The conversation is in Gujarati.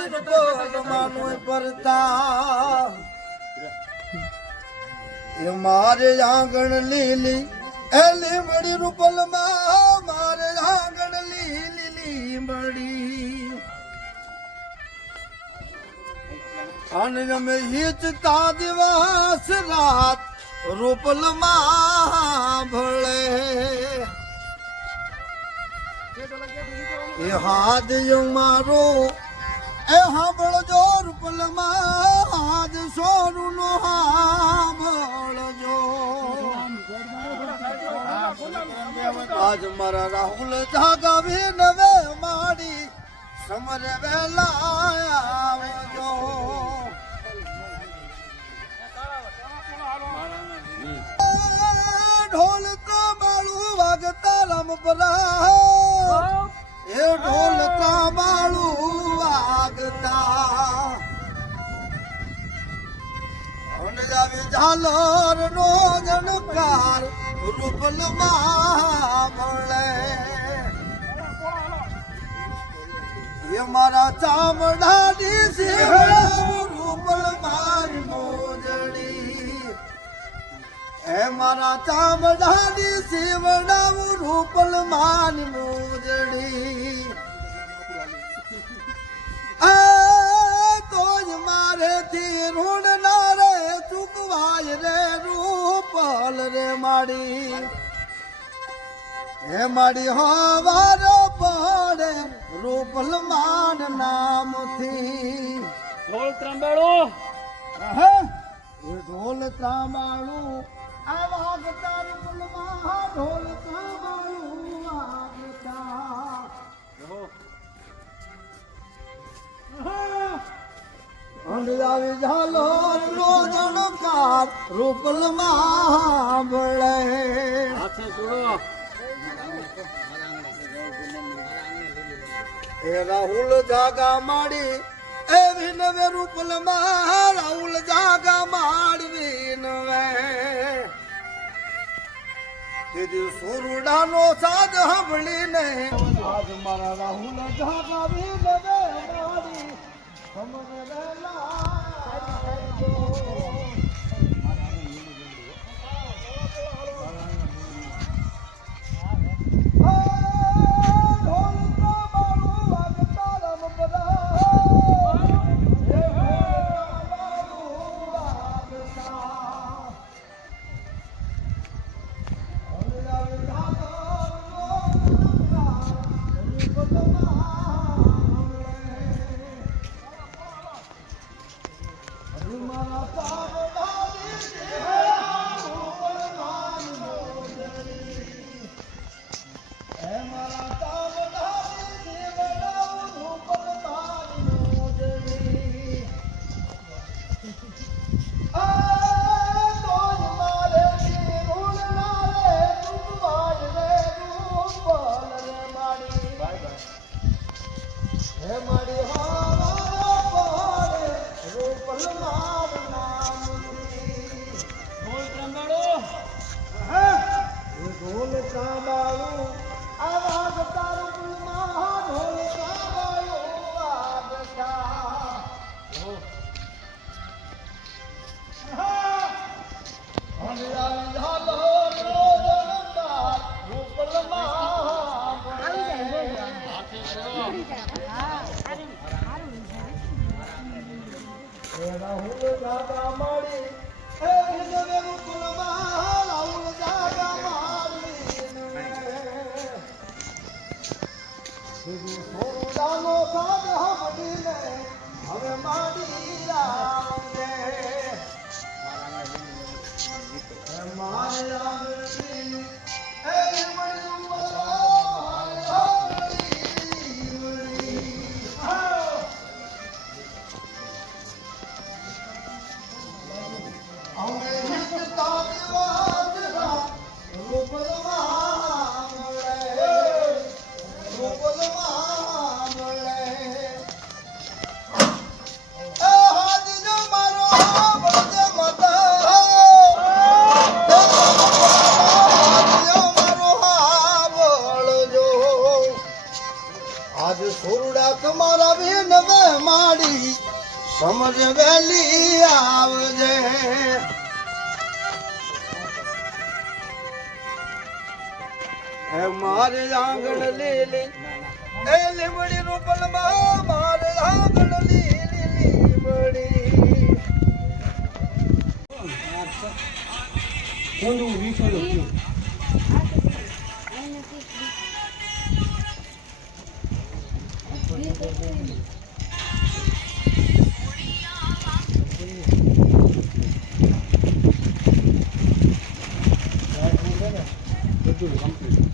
માનો પરતા એ મારે આંગણ લીલી એ લીમડી રૂપલમાં મારે આંગણ લીલી લીમડી અને અમે હિચતા દિવસ રાત રૂપલમાં ભળે એ હાથ મારો એ હાંભળજો રૂપલમાં હાથ સોરું નો હાંભળજો આજ મારા રાહુલ જાગાવી નવે માડી સમરે વેલા આવજો ઢોલ તાબાળું વાગતા રામપરા એ ઢોલ તાબાળું વાગતા અનગાવી ઝાલર નો જણકાર રૂપલમાં મળે એ મારા ચામડાની સેવડાવું રૂપલમાં મોજડી એ મારા ચામડાની સેવડાવું રૂપલમાં મોજડી તો જ મારેથી ઋણ ના રે ચૂકવાય રે રૂપલ રે માડી હે માડી હવાર પડે રૂપલ માન નામથી ઢોલ ત્રાંબાળો હે ઢોલ ત્રાંબાળું આ વાગતા રૂપલમાં ઢોલ ત્રાંબાળું વાગતા અંધાવી ઝાલો રોજણકાર રૂપલમાં ભળે હાથે છોડો એ રાહુલ જાગા માડી એ વિનવે રૂપલમાં રાહુલ જાગા માડવી નવે તેથી સુરડાનો સાજ સાંભળીને આજ મારા રાહુલ જાગા વિનવે માડી સમરે વેલા રાહુલ જાગા માડી એ વિનવે રૂપલમાં રાહુલ જાગા માડી સોરુડાનો સાદ સાંભળીને હવે માડી રાવને મારે રાવની એ વે માડી સમજ વેલી આવજે હે મારે આંગણ લીલી એ લીમડી રૂપલમાં મારે આંગણ લીલી લીમડી બધું complete.